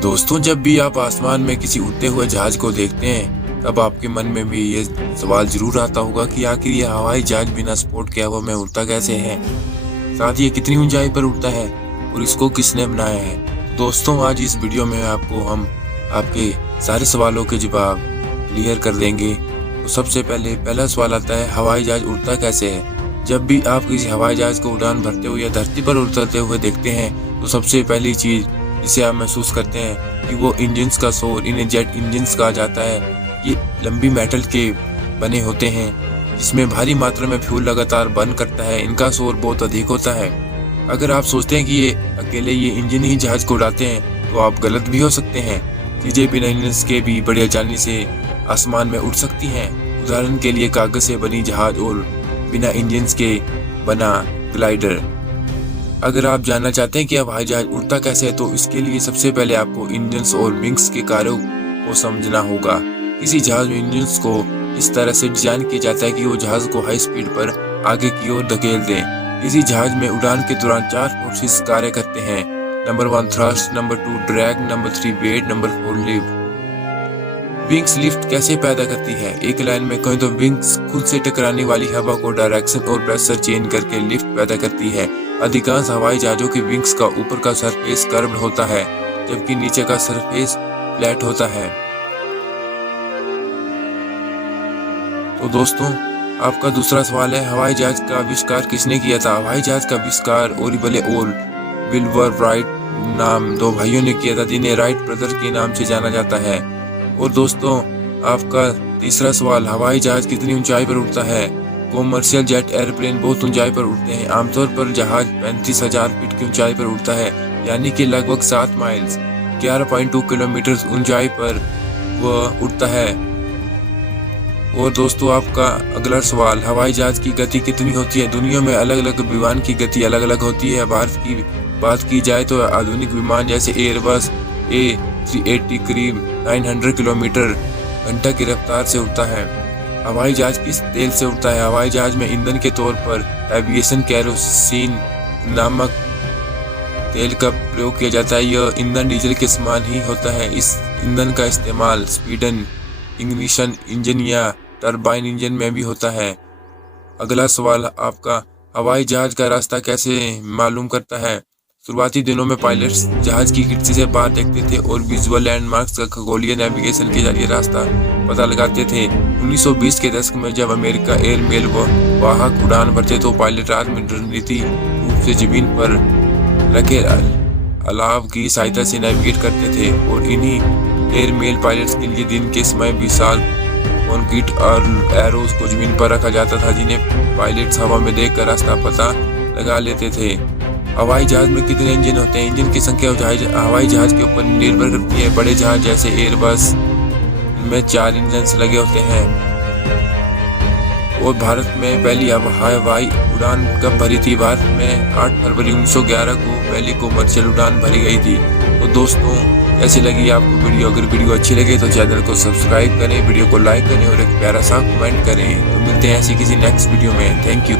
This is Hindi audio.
दोस्तों, जब भी आप आसमान में किसी उड़ते हुए जहाज को देखते हैं तब आपके मन में भी ये सवाल जरूर आता होगा कि आखिर ये हवाई जहाज बिना सपोर्ट के हवा में उड़ता कैसे है, साथ ही ये कितनी ऊंचाई पर उड़ता है और इसको किसने बनाया है। तो दोस्तों, आज इस वीडियो में हम आपके सारे सवालों के जवाब क्लियर कर देंगे। तो सबसे पहला सवाल आता है, हवाई जहाज उड़ता कैसे है। जब भी आप किसी हवाई जहाज को उड़ान भरते हुए या धरती पर उतरते हुए देखते हैं तो सबसे पहली चीज जिसे आप महसूस करते हैं कि वो इंजन्स का शोर। इन्हें जेट इंजन्स कहा जाता है। ये लंबी मेटल के बने होते हैं जिसमें भारी मात्रा में फ्यूल लगातार बर्न करता है। इनका शोर बहुत अधिक होता है। अगर आप सोचते हैं कि ये अकेले ये इंजन ही जहाज को उड़ाते हैं तो आप गलत भी हो सकते हैं। चीजें बिना इंजन के भी बड़ी आसानी से आसमान में उड़ सकती हैं। उदाहरण के लिए कागज से बनी जहाज और बिना इंजन के बना ग्लाइडर। अगर आप जानना चाहते हैं कि हवाई जहाज उड़ता कैसे है तो इसके लिए सबसे पहले आपको इंजन्स और विंग्स के कार्यों को समझना होगा। किसी जहाज में इंजन्स को इस तरह से डिजाइन किया जाता है कि वो जहाज को हाई स्पीड पर आगे की ओर धकेल दें। किसी जहाज में उड़ान के दौरान 4 फोर्सेस कार्य करते हैं। Number 1 thrust, number 2 drag, number 3 weight, number 4 lift. Wings lift कैसे पैदा करती है। एक लाइन में कहें तो विंग्स खुद से टकराने वाली हवा को डायरेक्शन और प्रेशर चेंज करके लिफ्ट पैदा करती है। अधिकांश हवाई जहाजों के विंग्स का ऊपर का सरफेस कर्व्ड होता है जबकि नीचे का सरफेस फ्लैट होता है। तो दोस्तों, आपका दूसरा सवाल है, हवाई जहाज का आविष्कार किसने किया था। हवाई जहाज का आविष्कार ओरिबले और विल्बर राइट नाम 2 भाइयों ने किया था जिन्हें राइट ब्रदर के नाम से जाना जाता है। और दोस्तों, आपका तीसरा सवाल, हवाई जहाज कितनी ऊंचाई पर उड़ता है। कॉमर्शियल जेट एयरप्लेन बहुत ऊंचाई पर उड़ते हैं। आमतौर पर जहाज 35,000 फीट की ऊंचाई पर उड़ता है, यानी कि लगभग 7 माइल्स 11.2 किलोमीटर ऊंचाई पर वह उड़ता है। और दोस्तों, आपका अगला सवाल, हवाई जहाज की गति कितनी होती है। दुनिया में अलग अलग विमान की गति अलग अलग होती है। भारत की बात की जाए तो आधुनिक विमान जैसे एयरबस A380 करीब 900 किलोमीटर घंटा की रफ्तार से उड़ता है। हवाई जहाज किस तेल से उड़ता है। हवाई जहाज में ईंधन के तौर पर एविएशन केरोसिन नामक तेल का प्रयोग किया जाता है। यह ईंधन डीजल के समान ही होता है। इस ईंधन का इस्तेमाल स्पीडन इग्निशन इंजन या टरबाइन इंजन में भी होता है। अगला सवाल आपका, हवाई जहाज का रास्ता कैसे मालूम करता है। शुरुआती दिनों में पायलट्स जहाज की खिड़की से बाहर देखते थे और विजुअल लैंडमार्क्स का खगोलीय नेविगेशन के जरिए रास्ता पता लगाते थे। 1920 के दशक में जब अमेरिका एयरमेल व वाहक उड़ान भरते तो पायलट रात में रणनीति रूप से जमीन पर रखे अलाव की सहायता से नेविगेट करते थे और इन्हीं एयरमेल पायलट्स के लिए दिन के समय विशाल कॉन्क्रीट और एरोज को जमीन पर रखा जाता था जिन्हें पायलट्स हवा में देखकर रास्ता पता लगा लेते थे। हवाई जहाज में कितने इंजन होते हैं। इंजन की संख्या हवाई जहाज के ऊपर निर्भर करती है। बड़े जहाज जैसे एयरबस में 4 इंजन लगे होते हैं। और भारत में पहली हवाई उड़ान कब भरी थी। भारत में 8 फरवरी 1911 को पहली कॉमर्शियल उड़ान भरी गई थी। तो दोस्तों, कैसी लगी आपको वीडियो। अगर वीडियो अच्छी लगे तो चैनल को सब्सक्राइब करें, वीडियो को लाइक करें और एक प्यारा सा कमेंट करें। तो मिलते हैं ऐसी किसी नेक्स्ट वीडियो में। Thank you.